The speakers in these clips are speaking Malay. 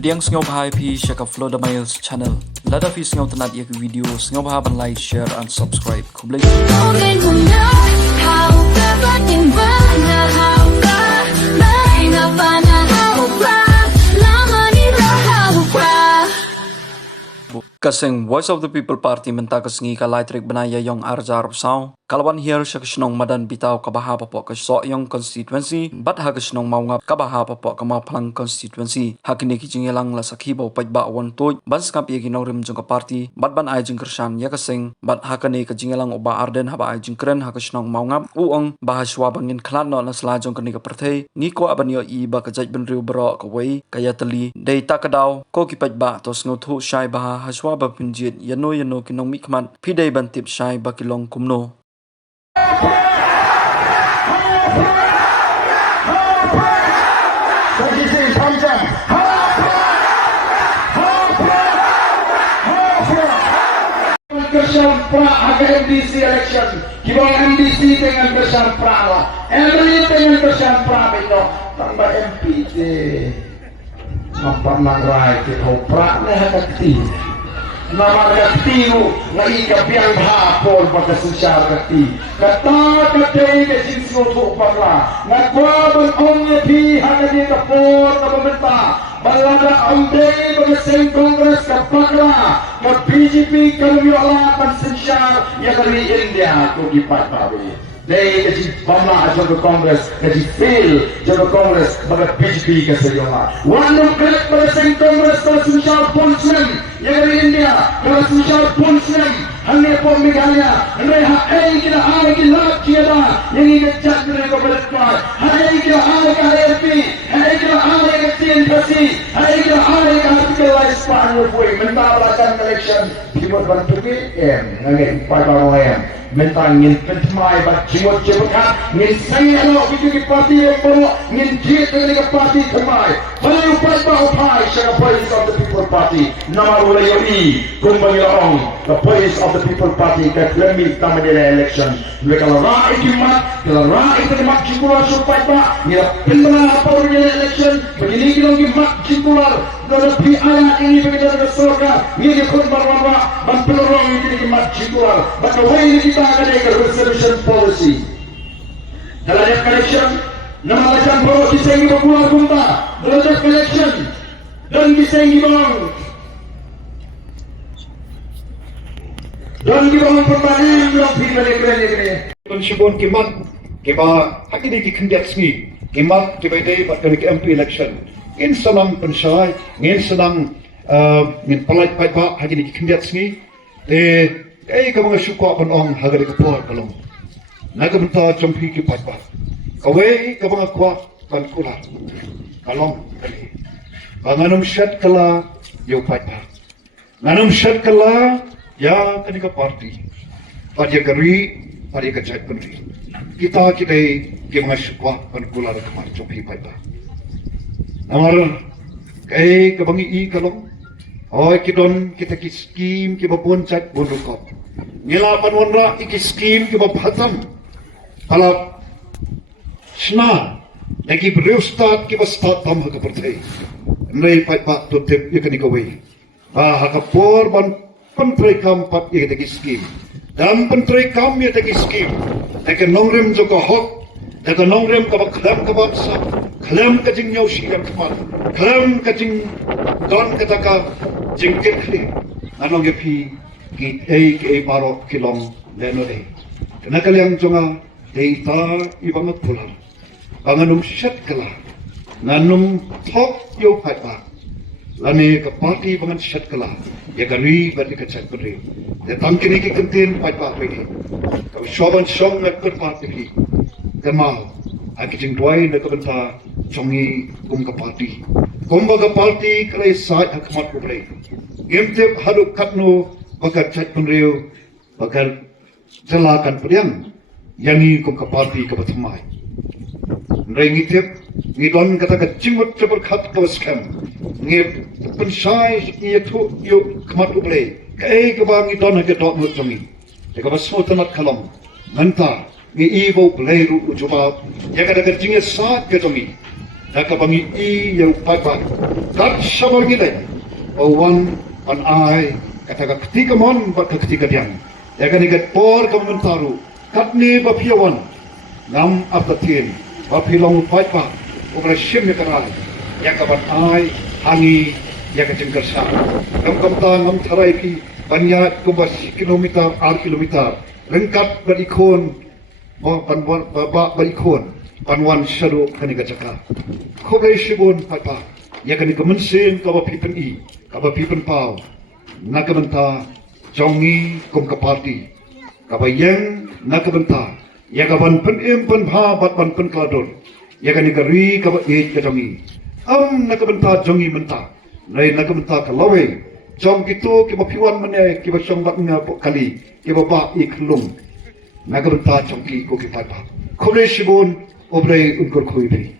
Pediang sengau bahai pi share Flow the Miles channel. Lada fi sengau tenat ia video sengau bahai ban like, share and subscribe. Kublai. Kaseng Voice of the People Party menta kasengi ka laitrik benaya yong arjar sao kalwan here sa kasnong madan bitaw kabaha papo ka so yong constituency bat ha kasnong maungap kabaha papo ka maplang constituency hakini kijingelang la sakhibo pajba won toy bans kap ye ginawrim jong ka party bat ban ai jing kersan ya kaseng bat hakani ka jingelang oba arden haba ai jing kren ha kasnong maungap uong bahaswa bangin khlan no na sla jong kani ka perthei ni ko abanyo i ba ka jaj ben riu bro ka wei kaya tali dei takadaw ko ki pajba to sngo thu shai baha haswa ba pinjit yano kinong mikman pidai bantip shai bakilong kumno Bersampra agar MDC election kita MDC dengan bersampra lah MLA dengan bersampra itu tambah MPD apa nangrai kita pra nehakati nama katiru ngai kapiang bahapol pada sosial kati kata katai ke sinsu tu pala ngakwa ban ongnya pi hakadi kapor ka pemerintah balada amde pada sen kongres kapakla ke BJP kalmiola pan sosial ya dari India tu dipatawi They jadi bama aja Kongres, jadi fail jadi Kongres pada BJP keseluruhan. Walaupun kerana pada sen Kongres kalau sosial ponsel yang dari India, kalau sosial ponsel hanya pemigalnya, hanya hai kita ada kita tiada yang ini jatuh dari kebetulan, hanya kita ada KRP, hanya kita ada TNPC, hanya kita ada artikel Spanyol pun mentalakan election dibuat bantu nanti pada mentang ngin pentemai bat jiwat jiwakan ngin saya lo itu parti yang baru ngin jiat dengan parti temai baru pada upai sebagai police of the people party nama ulai ini kumbang orang the police of the people party that lemih tamat dari election mereka lara ikimat kalau lara ikimat jikular supaya pak nila pentemai apa dari election begini kita ikimat jikular dalam piala ini begitu ada surga ini ikut marwah bantuan ini ikimat jikular bagaimana ini kita akan ada resolution policy dalam election nama macam baru disengi berpulang gunta dalam election dan disengi bang dan kita memperbaiki dalam pilihan ini Pensibun kimat kiba hakini ki kendiat sini kimat tiba-tiba pada MP election in senang pensai in senang in pelaj paiba hakini ki kendiat sini kamu suka penong harga kapor kalong naga benta jompi ki paiba kawai kamu kuat bankula kalong kali banganum shat kala yo paiba nganum shat kala ya kanika party pada gari pada kejat pendiri kita kamu suka bankula kamar jompi paiba namar kabangi I kalong oh kidon kita ki scheme ki babon chat bonukop nilapan wanra iki scheme ki babhatam ala sna lagi berustat ki bastat tam ka perthai nei pai pa to tep yakani ka wei hakapor ban pentrai kam pat ki scheme dam pentrai kam ya ki scheme ek nongrem jo ko hok ek nongrem ka bakhdam ka baksa klam ka jing nyau shiam kmat klam ka jing don ka taka jingkit kli anong ge pi ki baro kilong leno dei kana kalyang jonga dei ta ibang pular banganum shat kala nanum thok yo phaipa lane ka party bangan shat kala ya gari bali ka chat pare ya tamkini ki kantin phaipa pegi ka shoban shong na kut party ki kamal akijing dwai na kabanta chongi kum ka party kumba ka party kale sai hakmat ko bre gemte haru katno bakar chat punreu bakar jalakan priang yani kum ka party ka bathmai rengi tep ngidon kata ka chimut chapur khat ka scam nge pensai ye thu yo khamat ko bre kai ka ba ngidon ka dot mut chongi ka ba smotanat khalom manta ngi ivo pleru ujuba ya ka ka jinge sat ka chongi nakabangi yung pagpag. Kat siya magilay, wan an ay, kataga ketika mon, bat ketika diyan. Yakan ikat por kamentaru, kat ni bapiawan, ngam apatin, bapilong pagpag, ukra siyem ya karal, yakaban ay, hangi, yakan jengkar sa. Ngam kamta, ngam taray ki, banyat kubas kilometer, kilometer, lengkap berikon, berikon, panwan shadow kaniga jaka. Kobe shibun papa, ya kaniga mensin kaba pipen i, kaba pipen pau, nakamenta, jongi kum kapati, kaba yang nakamenta, ya kaban pen pen pa bat ban pen kladon, ya kaniga ri kaba e kajongi, nakamenta jongi menta, nai nakamenta kalawe, jong gitu kiba piwan mene kiba jong bat nga kali, kiba ba iklung, nakamenta jongi ko kipapa. Kobe shibun obrei unkur kuibi.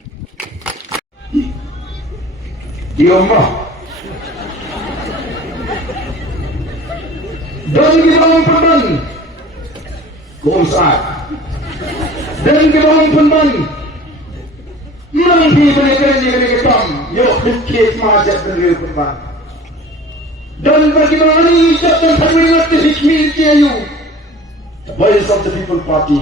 Dioma. Dan gibang perban. Gomsat. Dan gibang perban. Nang di menekan ni ketam. Yo kit majat dengan perban. Dan bagaimana ini jatuh terminat di hikmi kiayu. The voice of the people party.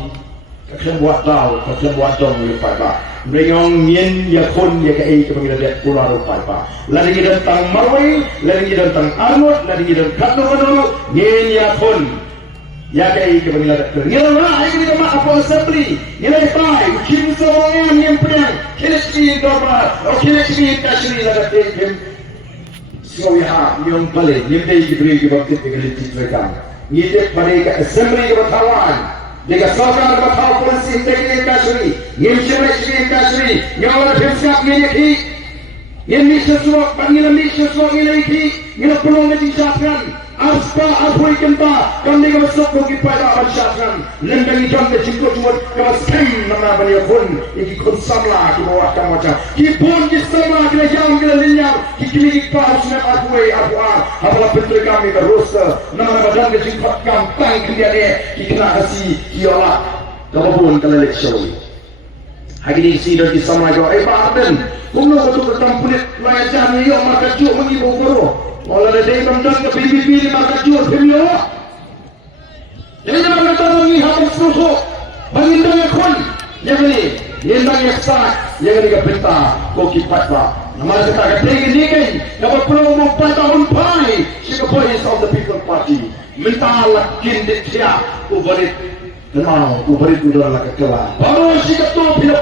Kaksan buat tahu, kaksan buat dong lupa ba. Mereka nyen ya kon ya kai kepada dia pulau lupa ba. Lagi kita tentang Marwai, lagi kita tentang Arnold, lagi kita Katnono, nyen ya kon ya kai kepada dia. Nyen lah, ini kita apa assembly, nyen pai, kim seorang nyen perang, kini dobar, kini kasih lagi tim. Soalnya nyen balik, nyen day diberi kepada kita mereka. Nyen mereka assembly kepada kawan. Jika sahaja bertahu polisi teknik kasri, yang syarikat kasri, yang orang bersiap menjadi, yang sesuatu panggilan sesuatu lagi, yang perlu menjadikan aspa apa ikenta, kami masuk bagi pada masyarakat, lembang jam berjumpa cuma kawasan mana banyak pun, ini konsamla di bawah kawasan, kipun kisama kita jam kita lenyap, kini kita harus mengakui apa bentuk kami terus, nama badan berjumpa gampang dia kita kasih ialah kalaupun kalau leksyoi. Hari ini sidang kisama jauh, badan, kumno betul betul kulit layan yo maka cuci mengibu guru. Olah ada yang tentang ke bibi maka jual video. Jadi jangan kata ni habis susu. Bangindang yang kon, yang ni, bangindang yang sah, yang ni kepenta, koki patwa. Nama kita kata ini kan, dapat promo 4 tahun pai, si voice of the people party. Minta lakin dia ubarit, kenal ubarit udara lah kekelah. Baru si ketua bila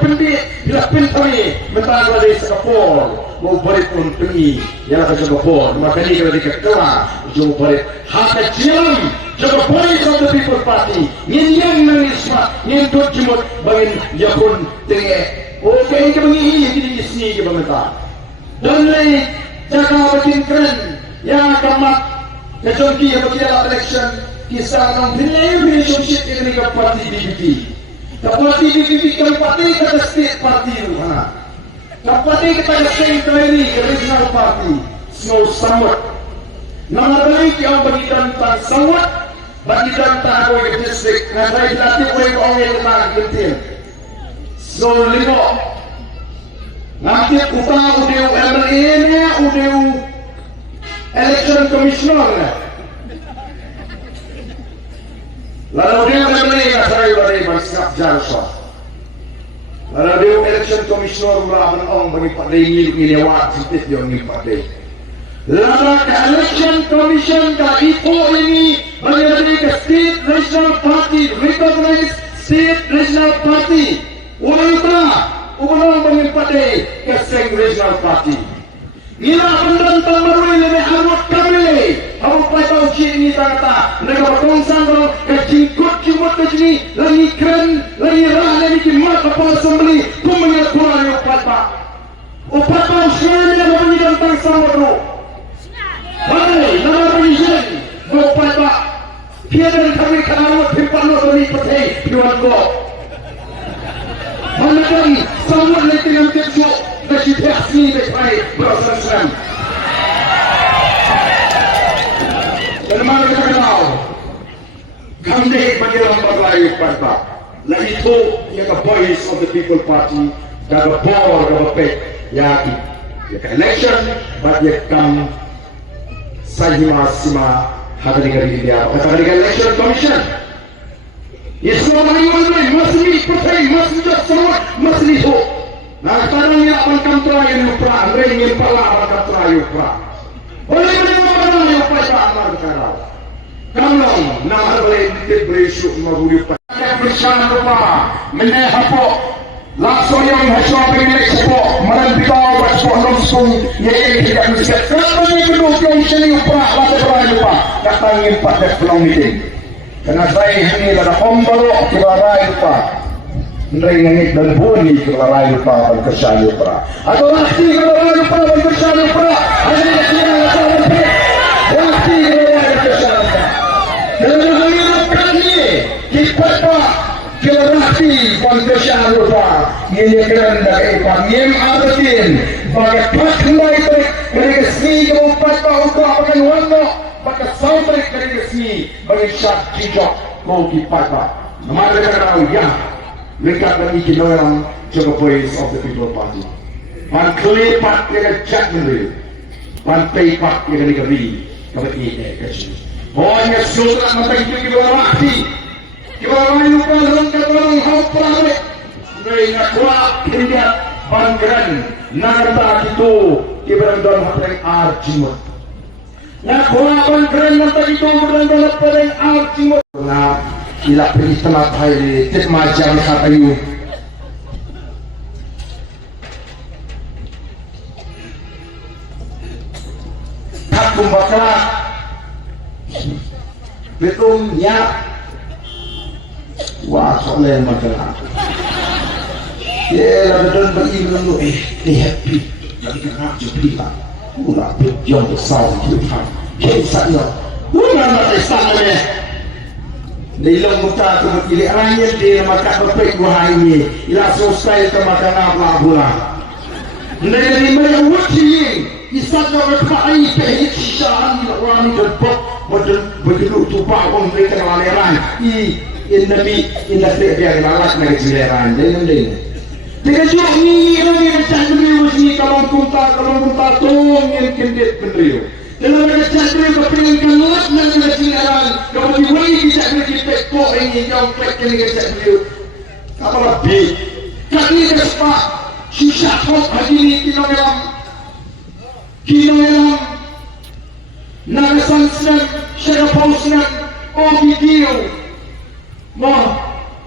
pintami, minta dari sekapol. Mau balik pun pergi, yang akan coba pun. Maka ni kalau dikekelah, coba balik. Hak kecil, coba balik of the people party. Yang nangisma, yang tu cuma bagi jakun tinggi. Okey, kita begini, kita di sini kita minta. Dan lagi, jaga makin keren. Yang kamat, kecuali yang berkira election, kisah orang relationship dengan parti DPP. Parti DPP kan parti kata state parti itu, mana? Kapati kita sing ini original party snow samut. Nama baik yang bagi tentang samut, bagi tentang aku district. Nanti nanti aku orang yang tentang gentil. Snow limo. Nanti kita udah MLA nya, udah election commissioner. Lalu dia MLA saya beri bersikap jarso. Ada dia election commissioner melawan orang bagi partai ini lewat situs dia ni partai. Lalu election commission dah itu ini bagi ke state national party, recognized state national party. Orang bagi partai ke state national party. Ila benda tambah lebih harus kami. Harus tahu ini kata mereka berkongsan kalau kecikut cimut kecini lagi keren lagi rah lagi cimut apa sembeli pemenang kurang upat usia yang bagi tentang sama tu. Hai, nama presiden upat Piada kami kenal pimpanu dari partai Piwan Go. Mana lagi sama lagi yang terjadi dari pihak ini dari berasal dan mana kita kenal kami bagi lambat layu partai lagi itu yang voice of the people party dan power of the ya election, but ya kam sima hagani dia kata election commission Islam ayuan masih percaya masih semua masih itu nah sekarang ni akan kantor yang pra ring pala akan terayu pra boleh mana yang pada amal sekarang kalau nama boleh diberisu mabuyu pada bersama rumah menehapo langsung yang shopping next po malam bitaw baso langsung yang tidak bisa kalau yang kedua yang sini pra langsung terayu pa datangin pada pelong meeting karena saya ini adalah ombalo kibarai pa Ndray ngangit dan bunyi kibarai pa pagkasyayo pa atau laki kibarai pa pagkasyayo pa ano na siya na sa laki kibarai pagkasyayo pa dalam hangin kami kipat pa kibarai pagkasyayo pa ngini keranda pa ngim abatin bagapat hindi ito kanigasmi kupat pa uko apakan wano maka sampai kanigasmi bagi syak jijok kau kipat pa namanya kata ya mereka kami kinoyang jaga voice of the people party. Man clear part yang cak mendiri, man pay part yang negeri kamu ini kerja. Hanya surat mata itu kita mati, kita mahu orang kata orang hafal ni, mereka kuat tidak bangkran, nada itu kita dalam hati arjimut. Nak kuat bangkran mata itu dalam hati arjimut. Nah. Ila peristama hai tet macam katayu tak kumbakla betum ya wah soleh makala ye la don bagi lu happy lagi nak cerita ura yang besar itu kan kisahnya ura nak istana Dalam muka tu berkili ayat dia maka berpek wahai ini ila selesai ke maka apa pula Ndai ni mereka wuti isatnya berkai pehit syaan wani derbok begitu tupak pun mereka ngaleran nabi dia ngalas nak jileran dia tiga jauh ni orang cakap ni kalau kunta tong yang kendit bendrio dalam kerajaan itu berpindah keluar dan kerajaan kalau diwai tidak berjepit kok ini yang peknya kerajaan itu apa lebih kami despak susah kok hari ini kinoyam nagasan senang syarapau senang video mau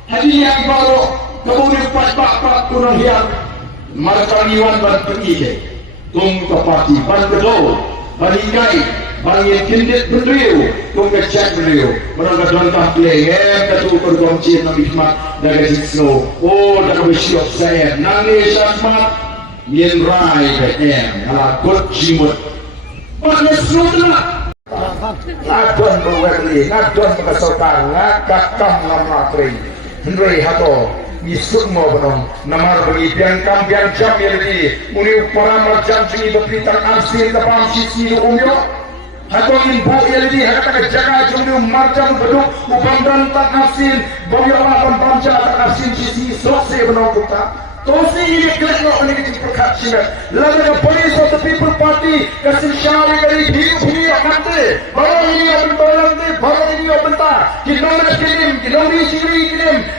hari yang baru kemudian pak kurang hiang mereka niwan berpergi tunggu ke parti bantu Balikai, bangin kindit berdriu, kung kacak berdriu, mereka dontah pelengem, katu bergomcir nabi hikmat, daga jitsno, daga bersiap saya, nangis asmat, yin rai betem, ala kot jimut, pada sudra, ngadon berweli, ngadon berkesotan, ngakakam lamlatri, hendri hato, Isuk mo benong namar bagi biang jam yang ini muni para marjam sini berpitang arsin tapang sisi umyo atau imbu yang ini kata jaga jumlah marjam beduk upang dan tak arsin bagi orang panca tak arsin sisi selesai benong kita tosi ini kelak nak ini kita perkatakan lalu the police of the people party kasih syari dari hidup ini nanti baru ini akan berlanti baru ini akan tak kita nak kirim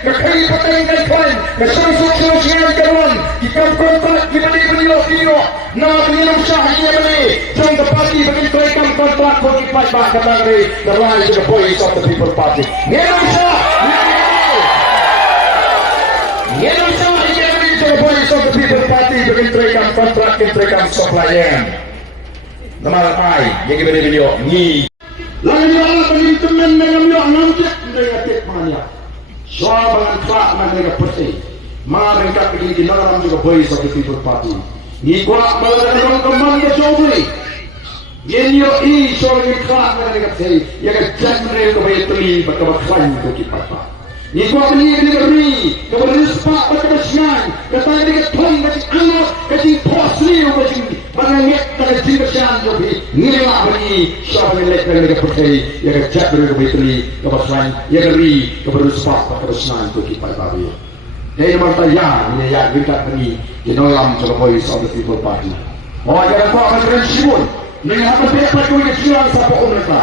kekai petang dan kain kesal sosial kawan kita kontrak kita beli video nak minum syahid beli jom the party bagi mereka kontrak bagi pak kata dari the rise of the voice of the people party minum syahid the voice of the people party bagi mereka kontrak mereka supplier nama ai yang beli video ni lain orang pengintemen dengan yo nanti mereka tek mania soalan klak mereka percaya mereka pergi di dalam juga voice of the people party ni kuat mereka kembali ke Jokowi yang yo soalan klak mereka percaya yang kejam mereka beli berkawan ke kita ni kuat ni negeri keberispak berkebersihan kata dia thong bagi anak bagi posli bagi banyak tak dibersihan jadi ni lah bagi soalan mereka percaya yang kejam mereka beli kebersihan yang negeri keberispak berkebersihan ke kita babi Dia bertanya, ini yang dekat ini di dalam Voice of the People Party. Oh, jangan kau akan tersimun. Ini apa dia patut kecilan siapa mereka.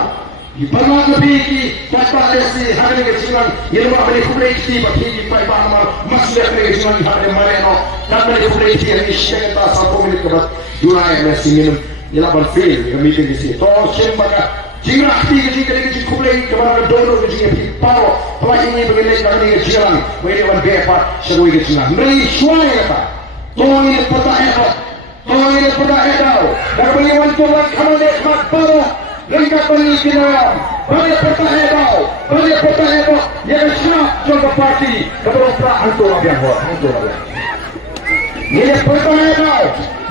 Di pernah lebih di kata desi hari kecilan. Ia rumah beri kubleti bagi di pai bahama masih ada kecilan hari mana. Tak beri kubleti yang isya kita siapa milik kebat. Dunia yang masih minum. Ia lapan fail kami di sini. Toh siapa jika kecil kubleti kepada donor kecil paro. Pelajari ini begini kami kecilan. Mereka berbepat sebagai kecilan. Mereka suai apa? Toh ini pertanyaan. Ini pada edau. Dan beriwan Tuhan kamu nikmat baru. Mereka beri kinaram. Banyak peta edau. Banyak peta edau. Yang siap jangka parti. Keberapa antum yang buat. Ini peta edau.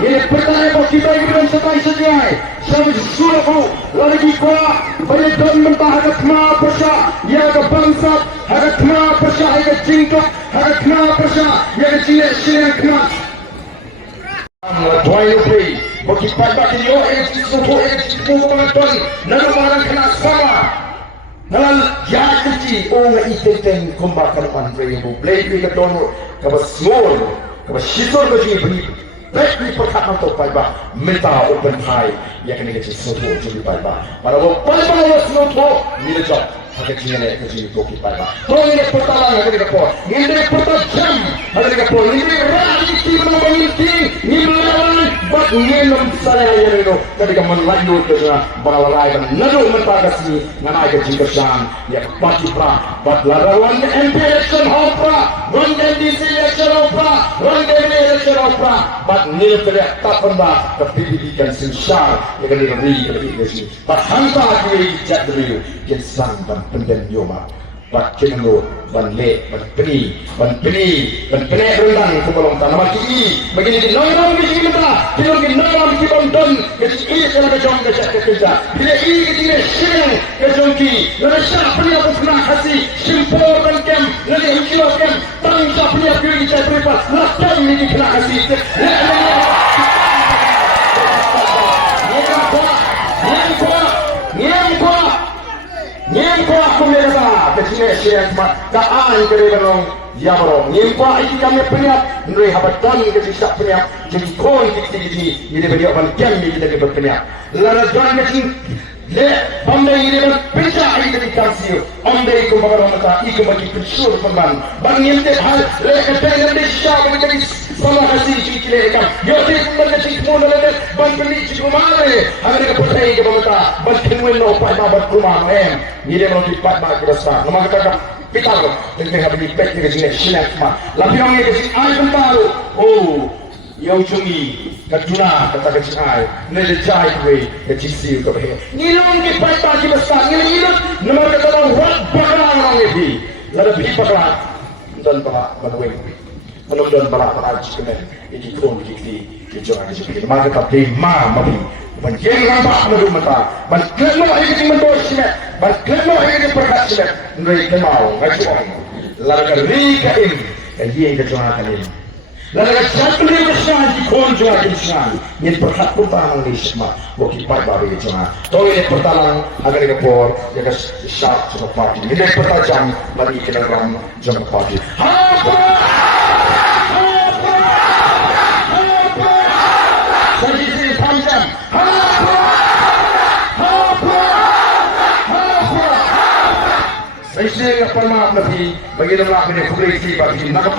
Ini peta edau. Kita ingin setai sejai. Sampai suruh. Lagi kuat. Banyak dan mentah harga kena persa. Yang bangsa. Harga kena persa. Harga jingkak. Harga kena persa. Yang cilik-cilik kena. Tuan Yubri, bagi pada dia itu penonton, nalar orang kena sama, nalar jadi kecil orang itu yang kumbakan pandai ibu, beli ke donor, ke small, ke sisor ke beri, beli perkataan tu pada minta open high, yang kena kecil semua jadi pada, pada pada semua ni job. Kecil ni kecil kopi pada. Kau ini pertama ada dekat port. Ini pertama jam ada dekat port. Ini ragi tim menginti. Ini melawan buat ngelom saya yang itu. Ketika melanjut ke sana balai dan nado mentakas ni mana kecil kesan. Ya parti pra. Buat lawan MP election hopra. Run NDC election hopra. Run DMD election hopra. Buat ngelom terlihat tak pernah kependidikan sensar yang diberi ke sini. Buat hantar diri jadriu yang sang pendem yoma bat kenlo ban le ban peni rendang ke bolong tanah mati begini di nomor begini kita kilo di nomor di banton ke ini kalau ke jom ke kerja bila ini ke dire sing ke jongki lalu siapa punya pusna hasi simpor dan kem lalu hijau kem tangsa punya kiri kita berpas lakukan ini kena hasi Nyempa aku mereka kecil siang mak kaan kerana Yabarong nyempa ini kami penyak nuri habatan kecil tak penyak jadi kon kecil ini beliau ban kami kita berpenyak lalu tuan kecil le pandai ini berpecah ini dikasih andai ku mengarang mata iku bagi pensur pemban bang nyemte hal le ketengan desa menjadi sama kasih cicil ekam yo ti pun kecil pun lalu ban beli cikgu male ada ke percaya ke mata ban kenwen no pai babat rumah em ini mau dipat bagi rasa nama kita pitar dengan habis pek dengan jenis silat mah lebih orang yang kasih ai pun tahu oh yang cumi kaduna kata kecil ai nilai jahit we kecil siu ke behe nilong ke pai bagi besar nilai nama kata orang wat bakaran orang ini lebih bakaran dan balak balweng belum dan balak ciken ini pun di jangan disebut maka tapi mati banjir nampak menurut mata banjir no ini kecil mendos simet banjir no ini perkat simet nilai kemau ngajuan lalu rika ini dia yang kecuali ini lalu satu ni besar di konjua kisah yang perkat pun tangan di semua wakil pai babi kecuali tahu ini pertalang agar dikepor jaga syak jangka parti ini pertajam bagi kilogram jangka parti Saya pernah lebih bagi dalam ini kubleti bagi nak